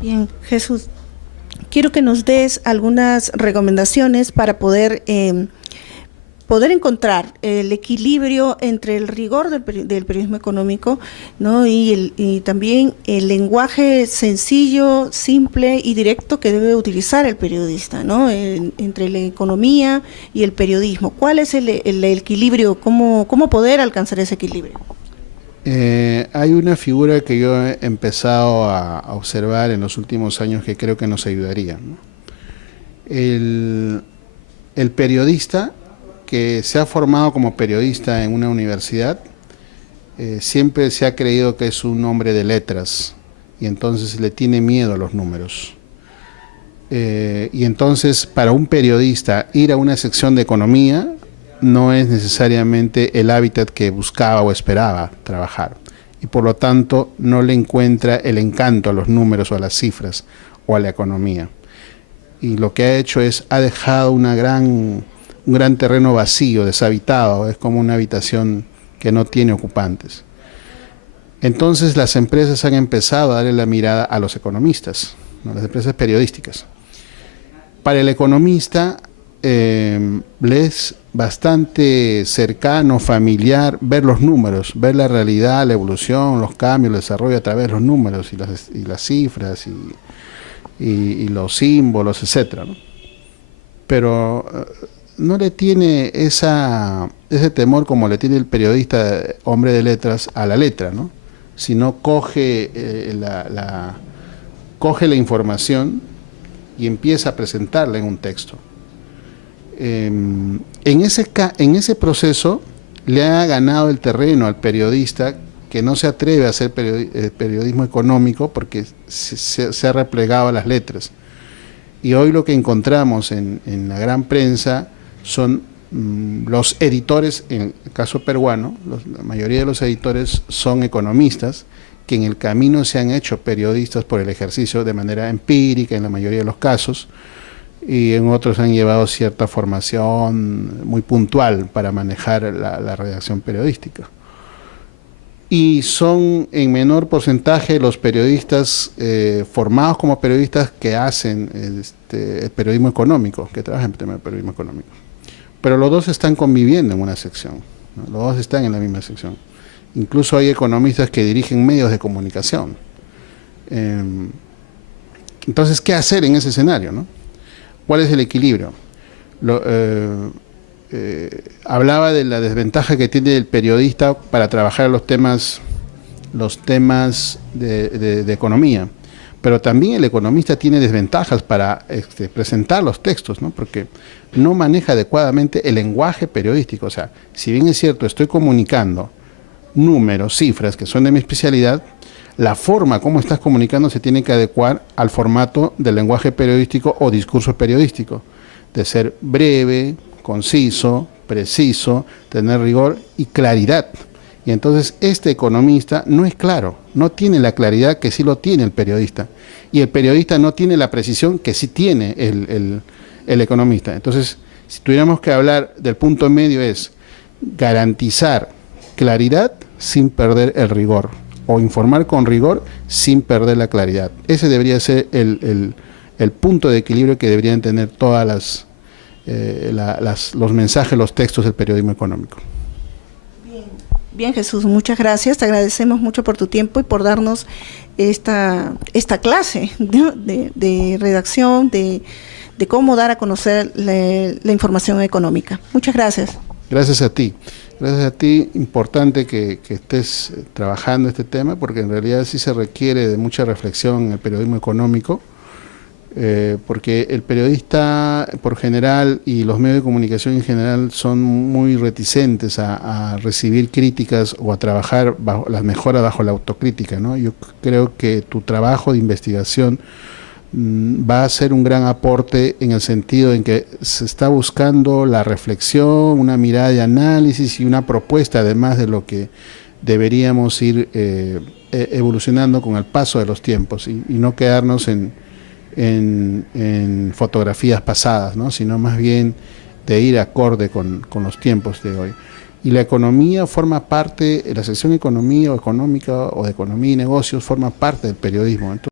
Bien, Jesús, quiero que nos des algunas recomendaciones para poder encontrar el equilibrio entre el rigor del periodismo económico, ¿no? Y también el lenguaje sencillo, simple y directo que debe utilizar el periodista, ¿no? Entre la economía y el periodismo. ¿Cuál es el equilibrio? ¿Cómo poder alcanzar ese equilibrio? Hay una figura que yo he empezado a observar en los últimos años que creo que nos ayudaría, ¿no? El periodista que se ha formado como periodista en una universidad siempre se ha creído que es un hombre de letras y entonces le tiene miedo a los números. Y entonces para un periodista ir a una sección de economía no es necesariamente el hábitat que buscaba o esperaba trabajar y por lo tanto no le encuentra el encanto a los números o a las cifras o a la economía. Y lo que ha hecho es, ha dejado un gran terreno vacío, deshabitado, es como una habitación que no tiene ocupantes. Entonces las empresas han empezado a darle la mirada a los economistas, ¿no? Las empresas periodísticas. Para el economista le es bastante cercano, familiar, ver los números, ver la realidad, la evolución, los cambios, el desarrollo a través de los números y las cifras y los símbolos, etcétera, ¿no? Pero no le tiene ese temor como le tiene el periodista hombre de letras a la letra, ¿no? Sino coge la información y empieza a presentarla en un texto. En ese proceso le ha ganado el terreno al periodista que no se atreve a hacer periodismo económico porque se ha replegado a las letras. Y hoy lo que encontramos en la gran prensa son los editores, en el caso peruano, la mayoría de los editores son economistas que en el camino se han hecho periodistas por el ejercicio de manera empírica en la mayoría de los casos, y en otros han llevado cierta formación muy puntual para manejar la redacción periodística. Y son en menor porcentaje los periodistas formados como periodistas que hacen el periodismo económico, que trabajan en el periodismo económico. Pero los dos están conviviendo en una sección, ¿no? Los dos están en la misma sección. Incluso hay economistas que dirigen medios de comunicación. Entonces, ¿qué hacer en ese escenario, no? ¿Cuál es el equilibrio? Hablaba de la desventaja que tiene el periodista para trabajar los temas de economía, pero también el economista tiene desventajas para presentar los textos, ¿no? Porque no maneja adecuadamente el lenguaje periodístico. O sea, si bien es cierto, estoy comunicando números, cifras, que son de mi especialidad, la forma como estás comunicando se tiene que adecuar al formato del lenguaje periodístico o discurso periodístico, de ser breve, conciso, preciso, tener rigor y claridad. Y entonces este economista no es claro, no tiene la claridad que sí lo tiene el periodista. Y el periodista no tiene la precisión que sí tiene el economista. Entonces, si tuviéramos que hablar del punto medio es garantizar claridad sin perder el rigor, o informar con rigor sin perder la claridad. Ese debería ser el punto de equilibrio que deberían tener todas los mensajes, los textos del periodismo económico. Bien, Jesús, muchas gracias. Te agradecemos mucho por tu tiempo y por darnos esta clase, ¿no? de redacción, de cómo dar a conocer la información económica. Muchas gracias. Gracias a ti. Gracias a ti, importante que estés trabajando este tema, porque en realidad sí se requiere de mucha reflexión en el periodismo económico, porque el periodista por general y los medios de comunicación en general son muy reticentes a recibir críticas o a trabajar las mejoras bajo la autocrítica, ¿no? Yo creo que tu trabajo de investigación va a ser un gran aporte en el sentido en que se está buscando la reflexión, una mirada de análisis y una propuesta además de lo que deberíamos ir evolucionando con el paso de los tiempos y no quedarnos en fotografías pasadas, ¿no? Sino más bien de ir acorde con los tiempos de hoy. Y la economía forma parte, la sección economía o económica o de economía y negocios forma parte del periodismo. Entonces,